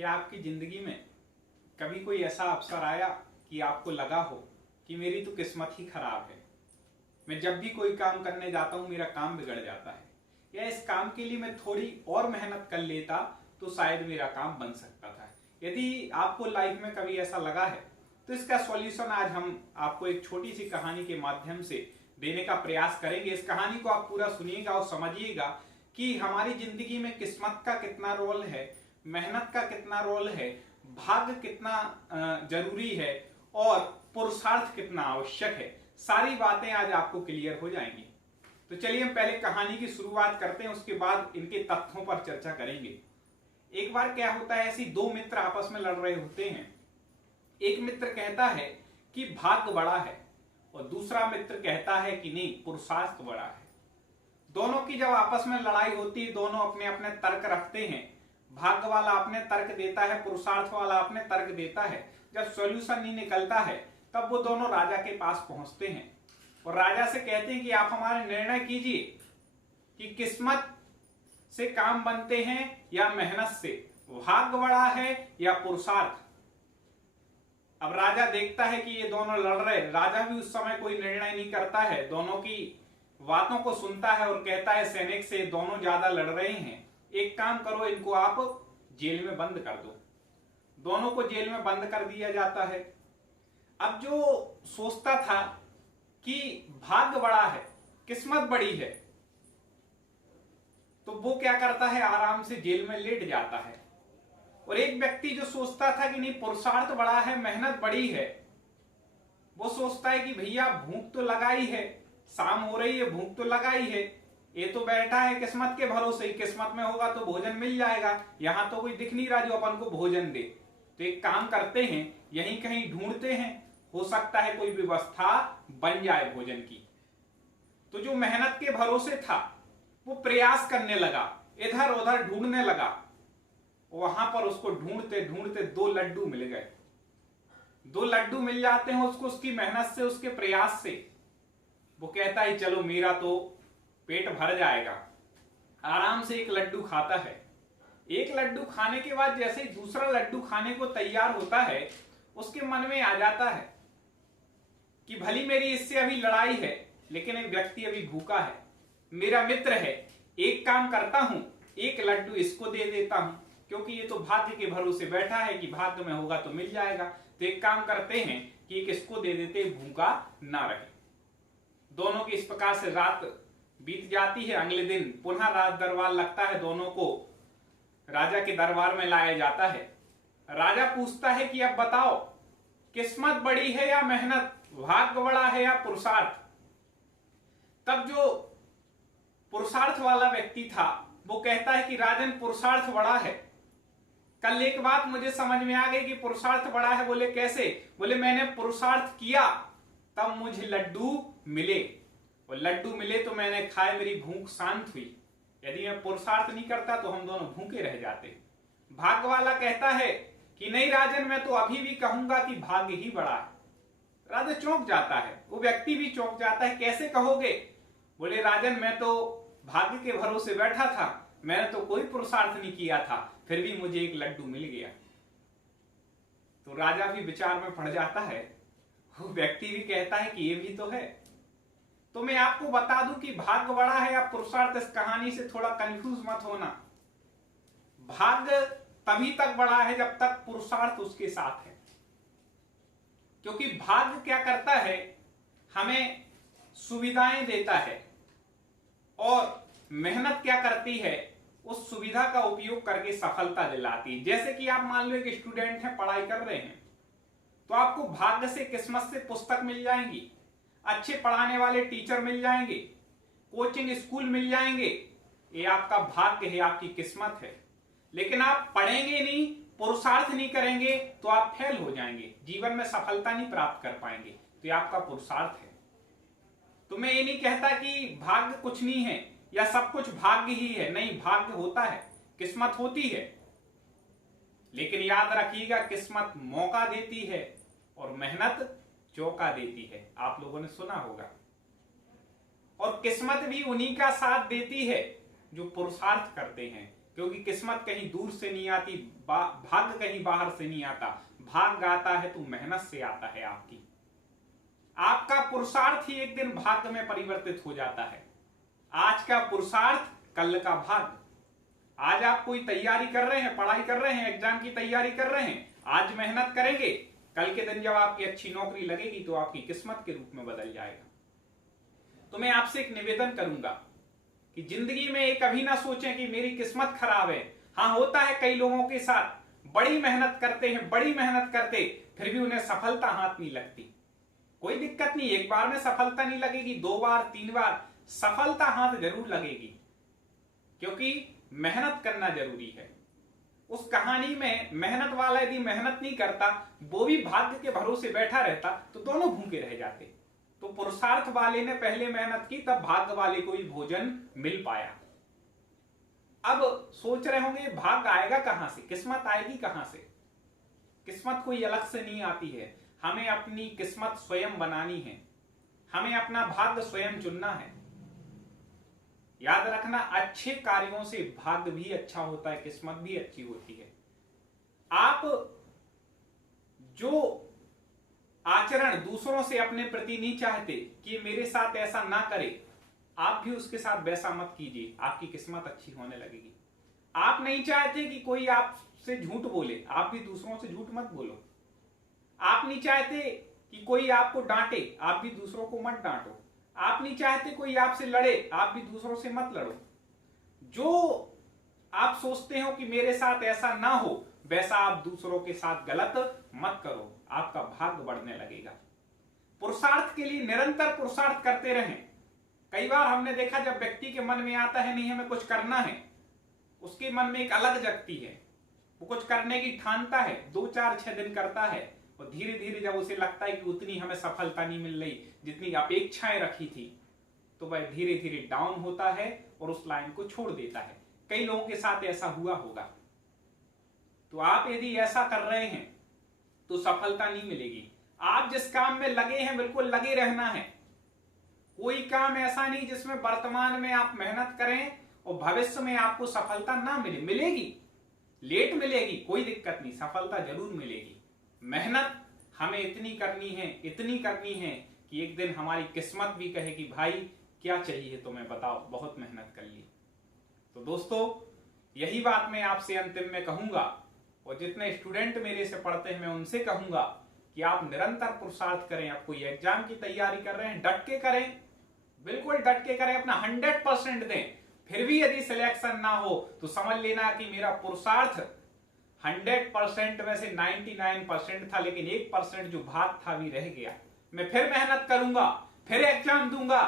कि आपकी जिंदगी में कभी कोई ऐसा अवसर आया कि आपको लगा हो कि मेरी तो किस्मत ही खराब है, मैं जब भी कोई काम करने जाता हूं मेरा काम बिगड़ जाता है, या इस काम के लिए मैं थोड़ी और मेहनत कर लेता तो शायद मेरा काम बन सकता था। यदि आपको लाइफ में कभी ऐसा लगा है तो इसका सॉल्यूशन आज हम आपको एक छोटी सी कहानी के माध्यम से देने का प्रयास करेंगे। इस कहानी को आप पूरा सुनिएगा और समझिएगा कि हमारी जिंदगी में किस्मत का कितना रोल है, मेहनत का कितना रोल है, भाग्य कितना जरूरी है और पुरुषार्थ कितना आवश्यक है। सारी बातें आज आपको क्लियर हो जाएंगी। तो चलिए हम पहले कहानी की शुरुआत करते हैं, उसके बाद इनके तथ्यों पर चर्चा करेंगे। एक बार क्या होता है, ऐसी दो मित्र आपस में लड़ रहे होते हैं। एक मित्र कहता है कि भाग्य बड़ा है और दूसरा मित्र कहता है कि नहीं, पुरुषार्थ बड़ा है। दोनों की जब आपस में लड़ाई होती है, दोनों अपने अपने तर्क रखते हैं। भाग्य वाला अपने तर्क देता है, पुरुषार्थ वाला अपने तर्क देता है। जब सॉल्यूशन नहीं निकलता है तब वो दोनों राजा के पास पहुंचते हैं और राजा से कहते हैं कि आप हमारा निर्णय कीजिए कि किस्मत से काम बनते हैं या मेहनत से, भाग्य बड़ा है या पुरुषार्थ। अब राजा देखता है कि ये दोनों लड़ रहे, राजा भी उस समय कोई निर्णय नहीं करता है, दोनों की बातों को सुनता है और कहता है सैनिक से, दोनों ज्यादा लड़ रहे हैं, एक काम करो, इनको आप जेल में बंद कर दो। दोनों को जेल में बंद कर दिया जाता है। अब जो सोचता था कि भाग्य बड़ा है, किस्मत बड़ी है, तो वो क्या करता है, आराम से जेल में लेट जाता है। और एक व्यक्ति जो सोचता था कि नहीं, पुरुषार्थ बड़ा है, मेहनत बड़ी है, वो सोचता है कि भैया भूख तो लगाई है, शाम हो रही है, भूख तो लगाई है, ये तो बैठा है किस्मत के भरोसे ही, किस्मत में होगा तो भोजन मिल जाएगा, यहां तो कोई दिख नहीं रहा जो अपन को भोजन दे। तो एक काम करते हैं, यहीं कहीं ढूंढते हैं, हो सकता है कोई व्यवस्था बन जाए भोजन की। तो जो मेहनत के भरोसे था वो प्रयास करने लगा, इधर उधर ढूंढने लगा। वहां पर उसको ढूंढते ढूंढते दो लड्डू मिल गए। दो लड्डू मिल जाते हैं उसको, उसकी मेहनत से, उसके प्रयास से। वो कहता है चलो मेरा तो पेट भर जाएगा। आराम से एक लड्डू खाता है। एक लड्डू खाने के बाद जैसे ही दूसरा लड्डू खाने को तैयार होता है, उसके मन में आ जाता है कि भली मेरी इससे अभी लड़ाई है, लेकिन एक व्यक्ति अभी भूखा है, मेरा मित्र है, एक काम करता हूं, एक लड्डू इसको दे देता हूं, क्योंकि ये तो भाग्य के भरोसे बैठा है कि भाग्य में होगा तो मिल जाएगा। तो एक काम करते हैं कि एक इसको दे देते, भूखा ना रहे। दोनों की इस प्रकार से रात बीत जाती है। अगले दिन पुनः राज दरबार लगता है, दोनों को राजा के दरबार में लाया जाता है। राजा पूछता है कि अब बताओ, किस्मत बड़ी है या मेहनत, भाग्य बड़ा है या पुरुषार्थ। तब जो पुरुषार्थ वाला व्यक्ति था वो कहता है कि राजन, पुरुषार्थ बड़ा है। कल एक बात मुझे समझ में आ गई कि पुरुषार्थ बड़ा है। बोले कैसे? बोले मैंने पुरुषार्थ किया तब मुझे लड्डू मिले, और लड्डू मिले तो मैंने खाए, मेरी भूख शांत हुई। यदि मैं पुरुषार्थ नहीं करता तो हम दोनों भूखे रह जाते। भाग्य वाला कहता है कि नहीं राजन, मैं तो अभी भी कहूंगा कि भाग्य ही बड़ा है। राजा चौंक जाता है, वो व्यक्ति भी चौंक जाता है, कैसे कहोगे? बोले राजन, मैं तो भाग्य के भरोसे बैठा था, मैंने तो कोई पुरुषार्थ नहीं किया था, फिर भी मुझे एक लड्डू मिल गया। तो राजा भी विचार में पड़ जाता है। वो व्यक्ति भी कहता है कि ये भी तो है। तो मैं आपको बता दूं कि भाग्य बड़ा है या पुरुषार्थ, इस कहानी से थोड़ा कंफ्यूज मत होना। भाग्य तभी तक बड़ा है जब तक पुरुषार्थ उसके साथ है, क्योंकि भाग्य क्या करता है, हमें सुविधाएं देता है, और मेहनत क्या करती है, उस सुविधा का उपयोग करके सफलता दिलाती है। जैसे कि आप मान लो एक स्टूडेंट है, पढ़ाई कर रहे हैं, तो आपको भाग्य से, किस्मत से पुस्तक मिल जाएंगी, अच्छे पढ़ाने वाले टीचर मिल जाएंगे, कोचिंग स्कूल मिल जाएंगे, ये आपका भाग्य है, आपकी किस्मत है। लेकिन आप पढ़ेंगे नहीं, पुरुषार्थ नहीं करेंगे तो आप फेल हो जाएंगे, जीवन में सफलता नहीं प्राप्त कर पाएंगे। तो ये आपका पुरुषार्थ है। तो मैं ये नहीं कहता कि भाग्य कुछ नहीं है या सब कुछ भाग्य ही है, नहीं, भाग्य होता है, किस्मत होती है, लेकिन याद रखिएगा किस्मत मौका देती है और मेहनत चौका देती है। आप लोगों ने सुना होगा। और किस्मत भी उन्हीं का साथ देती है जो पुरुषार्थ करते हैं। क्योंकि किस्मत कहीं दूर से नहीं आती, भाग्य कहीं बाहर से नहीं आता। भाग्य आता है तो मेहनत से आता है आपकी। आपका पुरुषार्थ ही एक दिन भाग्य में परिवर्तित हो जाता है। आज का पुरुषार्थ कल का भाग्य। आज आप कोई तैयारी कर रहे हैं, पढ़ाई कर रहे हैं, एग्जाम की तैयारी कर रहे हैं, आज मेहनत करेंगे, कल के दिन जब आपकी अच्छी नौकरी लगेगी तो आपकी किस्मत के रूप में बदल जाएगा। तो मैं आपसे एक निवेदन करूंगा कि जिंदगी में एक कभी ना सोचें कि मेरी किस्मत खराब है। हाँ, होता है कई लोगों के साथ, बड़ी मेहनत करते हैं, बड़ी मेहनत करते, फिर भी उन्हें सफलता हाथ नहीं लगती। कोई दिक्कत नहीं, एक बार में सफलता नहीं लगेगी, 2 बार 3 बार सफलता हाथ जरूर लगेगी, क्योंकि मेहनत करना जरूरी है। उस कहानी में मेहनत वाला यदि मेहनत नहीं करता, वो भी भाग्य के भरोसे बैठा रहता, तो दोनों भूखे रह जाते। तो पुरुषार्थ वाले ने पहले मेहनत की, तब भाग्य वाले को भी भोजन मिल पाया। अब सोच रहे होंगे भाग्य आएगा कहां से, किस्मत आएगी कहां से? किस्मत कोई अलग से नहीं आती है, हमें अपनी किस्मत स्वयं बनानी है, हमें अपना भाग्य स्वयं चुनना है। याद रखना, अच्छे कार्यों से भाग्य भी अच्छा होता है, किस्मत भी अच्छी होती है। आप जो आचरण दूसरों से अपने प्रति नहीं चाहते कि मेरे साथ ऐसा ना करे, आप भी उसके साथ वैसा मत कीजिए, आपकी किस्मत अच्छी होने लगेगी। आप नहीं चाहते कि कोई आपसे झूठ बोले, आप भी दूसरों से झूठ मत बोलो। आप नहीं चाहते कि कोई आपको डांटे, आप भी दूसरों को मत डांटो। आप नहीं चाहते कोई आपसे लड़े, आप भी दूसरों से मत लड़ो। जो आप सोचते हो कि मेरे साथ ऐसा ना हो, वैसा आप दूसरों के साथ गलत मत करो, आपका भाग्य बढ़ने लगेगा। पुरुषार्थ के लिए निरंतर पुरुषार्थ करते रहें। कई बार हमने देखा, जब व्यक्ति के मन में आता है नहीं हमें कुछ करना है, उसके मन में एक अलग जगती है, वो कुछ करने की ठानता है, 2 4 6 दिन करता है, और धीरे धीरे जब उसे लगता है कि उतनी हमें सफलता नहीं मिल रही जितनी अपेक्षाएं रखी थी, तो वह धीरे धीरे डाउन होता है और उस लाइन को छोड़ देता है। कई लोगों के साथ ऐसा हुआ होगा। तो आप यदि ऐसा कर रहे हैं तो सफलता नहीं मिलेगी। आप जिस काम में लगे हैं बिल्कुल लगे रहना है। कोई काम ऐसा नहीं जिसमें वर्तमान में आप मेहनत करें और भविष्य में आपको सफलता ना मिले। मिलेगी, लेट मिलेगी, कोई दिक्कत नहीं, सफलता जरूर मिलेगी। मेहनत हमें इतनी करनी है कि एक दिन हमारी किस्मत भी कहे कि भाई क्या चाहिए तुम्हें, बताओ, बहुत मेहनत कर ली। तो दोस्तों, यही बात मैं आपसे अंतिम में कहूंगा, और जितने स्टूडेंट मेरे से पढ़ते हैं मैं उनसे कहूंगा कि आप निरंतर पुरुषार्थ करें। आप कोई एग्जाम की तैयारी कर रहे हैं, डट के करें, बिल्कुल डट के करें, अपना 100% दें। फिर भी यदि सिलेक्शन ना हो तो समझ लेना कि मेरा पुरुषार्थ 100% में से 99% था, लेकिन 1% जो भाग था भी रह गया। मैं फिर मेहनत करूंगा, फिर एग्जाम दूंगा,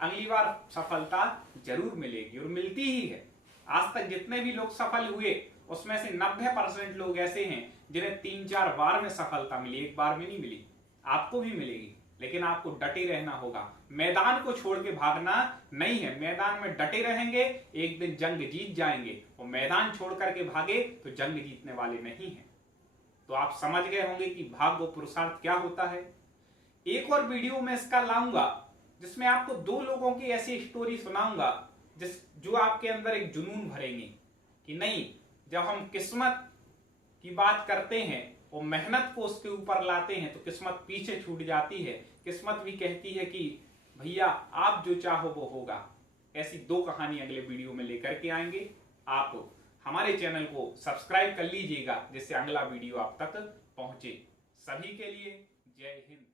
अगली बार सफलता जरूर मिलेगी, और मिलती ही है। आज तक जितने भी लोग सफल हुए उसमें से 90% लोग ऐसे हैं जिन्हें 3 4 बार में सफलता मिली, एक बार में नहीं मिली। आपको भी मिलेगी, लेकिन आपको डटे रहना होगा। मैदान को छोड़ के भागना नहीं है, मैदान में डटे रहेंगे, एक दिन जंग जीत जाएंगे। और मैदान छोड़ करके भागे तो जंग जीतने वाले नहीं है। तो आप समझ गए होंगे कि भाग्य और पुरुषार्थ क्या होता है। एक और वीडियो में इसका लाऊंगा जिसमें आपको 2 लोगों की ऐसी स्टोरी सुनाऊंगा जो आपके अंदर एक जुनून भरेंगे कि नहीं, जब हम किस्मत की बात करते हैं और मेहनत को उसके ऊपर लाते हैं तो किस्मत पीछे छूट जाती है। किस्मत भी कहती है कि भैया आप जो चाहो वो होगा। ऐसी 2 कहानी अगले वीडियो में लेकर के आएंगे। आप हमारे चैनल को सब्सक्राइब कर लीजिएगा जिससे अगला वीडियो आप तक पहुंचे। सभी के लिए जय हिंद।